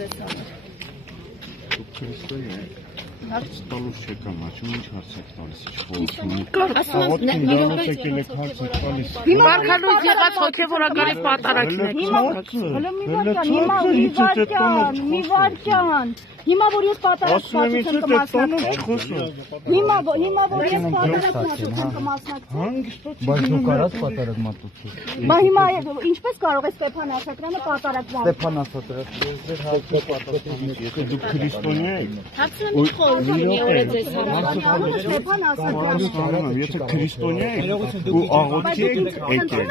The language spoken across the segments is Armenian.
ձեզ համար։ Հարց տալուց չեկամ, աչում ինչ հարց եք տալիս, ինչ Վարքալույց եղած հոգևորականի պատարագին եք մի վարքյան Հիմա որ ես պատարագություն կմասնակցեմ Հիմա որ ես պատարագություն կմասնակցեմ Բայց դու կարաս պատարագմատություն Բա հիմա ինչպես կարող է Ստեփան Ասատրյանը պատարագման Ստեփան Ասատրյանը ձեր հաշվի պատարագման Եթե դուք քրիստոնյա եք Հարցնում եք խորհուրդ է ձեզ համար Ստեփան Ասատրյանը Եթե քրիստոնյա եք ու աղոթքի եք եկել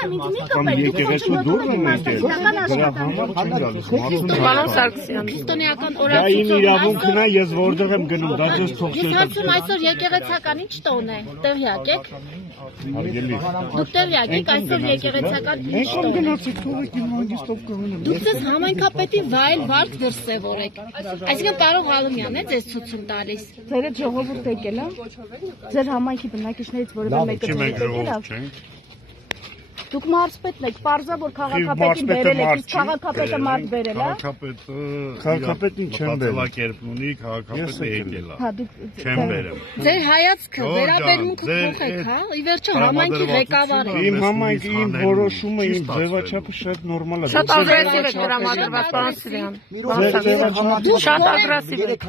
կամ եկեղեցու դուրս եք դրա համար չեն գալիս Պարոն Սարգսյան Քրիստոնեական Դա իմ իրավունքն է, ես որտեղ եմ գնում, դա ձեզ թող Ես հարցում այսօր եկեղեցական ինչ տոն է, տեղյակ եք Հարգելի Դուք տեղյակ եք այսօր եկեղեցական ինչ տոն է գնացեք թողեք իմ հանգստով կհանեմ Դուք ձեզ համայնքապետի վայել վարկ դրսևորեք Այսինքն պարոն Ղալումյանն է ձեզ ցույցում տալիս Ձեր այդ ժողովուրդ եկել է Ձեր համայնքի բնակիչներից որևէ մեկը եկել է Դուք մարզպետն եք, պարզա որ քաղաքապետին բերել եք, իսկ քաղաքապետը մարդ բերել է Քաղաքապետին չեմ բերել Կերպունի քաղաքապետը եկել է Հա դուք Չեմ բերել Ձեր հայացքը վերաբերմունքը փոխեք, հա, ի վերջո համայնքի ղեկավար եք Իմ համայնքի իմ որոշումը, իմ ձևաչափը շատ նորմալ է Շատ ագրեսիվ եք տրամադրված պարոն Սիրյան Շատ ագրեսիվ եք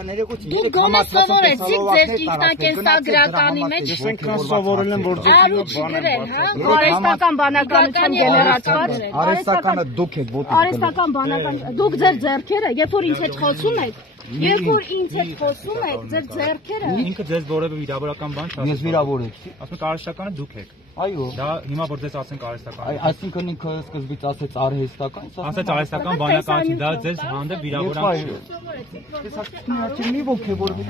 Դուք գոնե սովորեցիք ձեր ինքնակենսագրականի մեջ Ես այնքան սովորել եմ, որ Արու չգրել, հա, արհեստական բանականության գեներացված Արհեստականը դուք եք ոտի Արհեստական բանական դուք ձեր ձեռքերը, երբ որ ինձ հետ խոսում եք Երբ որ ինձ հետ խոսում եք, ձեր ձեռքերը Ինքը ձեզ որևէ վիրավորական բան չասել։ Ես վիրավորեցի։ Ասում եք արհեստականը դուք եք։ Այո։ Դա հիմա որ ձեզ ասենք արհեստական։ Այսինքն ինքը սկզբից ասեց արհեստական, Ասեց արհեստական բանականություն, դա ձեզ հանդեպ վիրավորանք չի։ Ես հաշտվում մի ոգևորվի։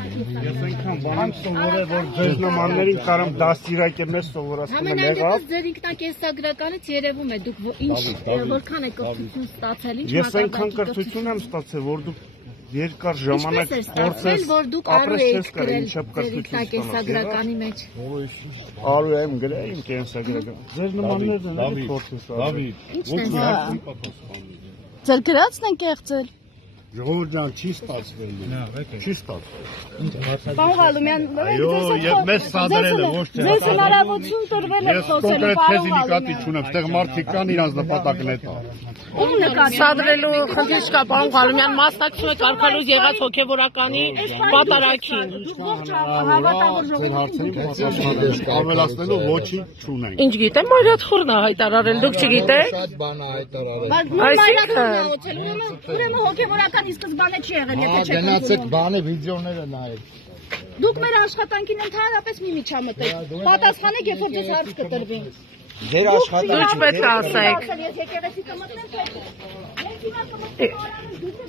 Ես այնքան բան սովորել, որ ձեզ նմաններին կարամ դաստիարակեմ մեզ սովորացնում եմ եղավ Ձեր ինքնակենսագրականից երևում է դուք ինչ որքան եք կրթություն ստացել, ինչ Ես այնքան կրթություն եմ ստացել, որ դուք երկար ժամանակ փորձես որ դուք արու եք գրել ձեր ինքնակենսագրականի մեջ Արու եմ գրել իմ կենսագրական Ձեր նմաններն են փորձես Ձեր գրածն են կեղծել Ժողովուրդ ջան, չի ստացվել Չի ստացվել Պարոն Ղալումյան, մեզ սադրել է, ոչ թե Ձեզ հնարավորություն տրվել է խոսելու, պարոն նկատի չունեմ, այդտեղ մարդիկ կան իրանց նպատակն է տա Ում նկատի Սադրելու խնդիր չկա պարոն Ղալումյան մասնակցում եք արքալույց եղած հոգևորականի պատարագին Դուք ողջ հավատավոր ժողովուրդին Ավելացնելու ոչինչ չունենք Ինչ գիտեմ, մայրաթխուրն է հայտարարել, դուք չգիտեք Շատ բան է հայտարարել։ Ուրեմն հոգևորականի սկզբանե չի եղել, եթե չեք Գնացեք բանը վիդեոները նայեք։ Դուք մեր աշխատանքին ընդհանրապես մի միջամտեք Պատասխանեք, երբ որ ձեզ հարց կտրվի Ձեր աշխատանքը Ինչ պետք է ասեք Ես եկեղեցի կմտնեմ, թե ես հիմա կմտնեմ